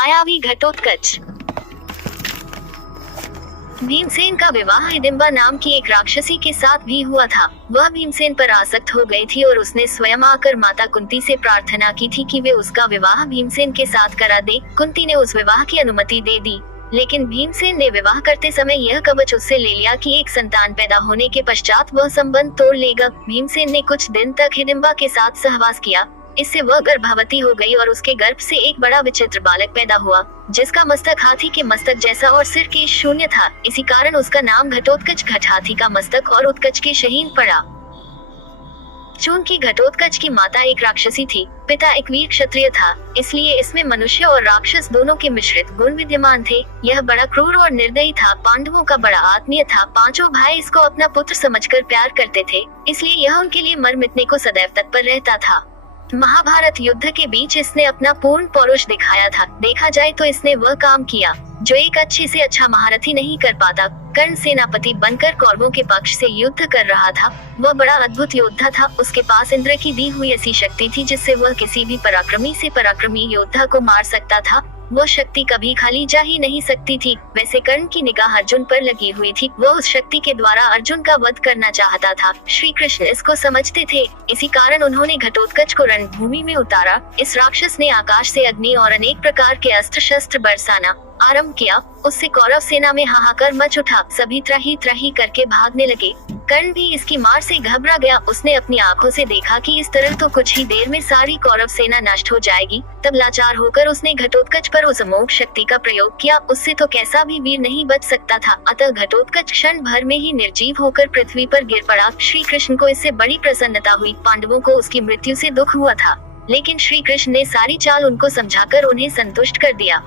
मायावी घटोत्कच। भीमसेन का विवाह हिडिंबा नाम की एक राक्षसी के साथ भी हुआ था। वह भीमसेन पर आसक्त हो गई थी और उसने स्वयं आकर माता कुंती से प्रार्थना की थी कि वे उसका विवाह भीमसेन के साथ करा दे। कुंती ने उस विवाह की अनुमति दे दी, लेकिन भीमसेन ने विवाह करते समय यह कवच उससे ले लिया कि एक संतान पैदा होने के पश्चात वह संबंध तोड़ लेगा। भीमसेन ने कुछ दिन तक हिडिंबा के साथ सहवास किया। इससे वह गर्भवती हो गई और उसके गर्भ से एक बड़ा विचित्र बालक पैदा हुआ, जिसका मस्तक हाथी के मस्तक जैसा और सिर केश शून्य था। इसी कारण उसका नाम घटोत्कच, घट हाथी का मस्तक और उत्कच के शहीन पड़ा। चूंकि घटोत्कच की माता एक राक्षसी थी, पिता एक वीर क्षत्रिय था, इसलिए इसमें मनुष्य और राक्षस दोनों के मिश्रित गुण विद्यमान थे। यह बड़ा क्रूर और निर्दयी था। पांडवों का बड़ा आत्मीय था। पांचों भाई इसको अपना पुत्र समझकर प्यार करते थे, इसलिए यह उनके लिए मर मिटने को सदैव तत्पर रहता था। महाभारत युद्ध के बीच इसने अपना पूर्ण पौरुष दिखाया था। देखा जाए तो इसने वह काम किया जो एक अच्छे से अच्छा महारथी नहीं कर पाता। कर्ण सेनापति बनकर कौरवों के पक्ष से युद्ध कर रहा था। वह बड़ा अद्भुत योद्धा था। उसके पास इंद्र की दी हुई ऐसी शक्ति थी जिससे वह किसी भी पराक्रमी से पराक्रमी योद्धा को मार सकता था। वह शक्ति कभी खाली जा ही नहीं सकती थी। वैसे कर्ण की निगाह अर्जुन पर लगी हुई थी। वह उस शक्ति के द्वारा अर्जुन का वध करना चाहता था। श्री कृष्ण इसको समझते थे, इसी कारण उन्होंने घटोत्कच को रणभूमि में उतारा। इस राक्षस ने आकाश से अग्नि और अनेक प्रकार के अस्त्र शस्त्र बरसाना आरंभ किया। उससे कौरव सेना में हाहाकार मच उठा। सभी त्राही त्राही करके भागने लगे। कर्ण भी इसकी मार से घबरा गया। उसने अपनी आंखों से देखा कि इस तरह तो कुछ ही देर में सारी कौरव सेना नष्ट हो जाएगी। तब लाचार होकर उसने घटोत्कच पर उस अमोघ शक्ति का प्रयोग किया। उससे तो कैसा भी वीर नहीं बच सकता था। अतः घटोत्कच क्षण भर में ही निर्जीव होकर पृथ्वी पर गिर पड़ा। श्री कृष्ण को इससे बड़ी प्रसन्नता हुई। पांडवों को उसकी मृत्यु से दुख हुआ था, लेकिन श्री कृष्ण ने सारी चाल उनको समझाकर उन्हें संतुष्ट कर दिया।